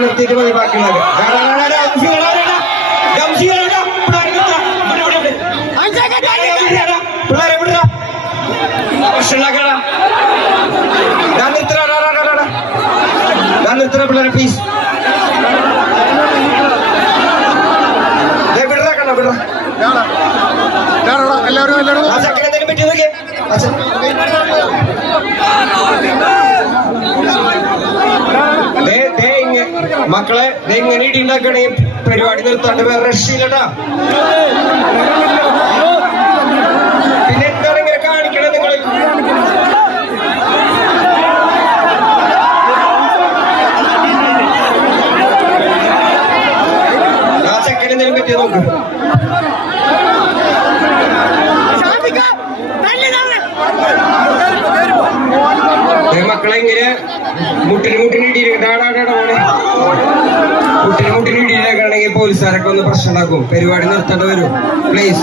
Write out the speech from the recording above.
നിർത്തിയിട്ട് മതി ബാക്കിയുള്ളത്. പിള്ളേരെ വിട നിർത്തണ പിള്ളേരെ പ്ലീസ്. ചെക്കനെന്തെങ്കിലും പറ്റി നോക്കിയേ. മക്കളെ എങ്ങനെ ഇടി ഉണ്ടാക്കണേ പരിപാടി നിർത്താണ്ട് വേറെ രക്ഷയില്ലട്ടാ. പിന്നെ എന്താണ് ഇങ്ങനെ കാണിക്കണേ നിങ്ങൾ? ആ ചെക്കനെന്തെങ്കിലും പറ്റിയ നോക്ക്. മക്കളെ ഇങ്ങനെ മുട്ടിന് ഇടിയിലേക്കാണെങ്കിൽ പോലീസുകാരൊക്കെ ഒന്ന് പ്രശ്നം ഉണ്ടാക്കും. പരിപാടി നിർത്തേണ്ടി വരും പ്ലീസ്.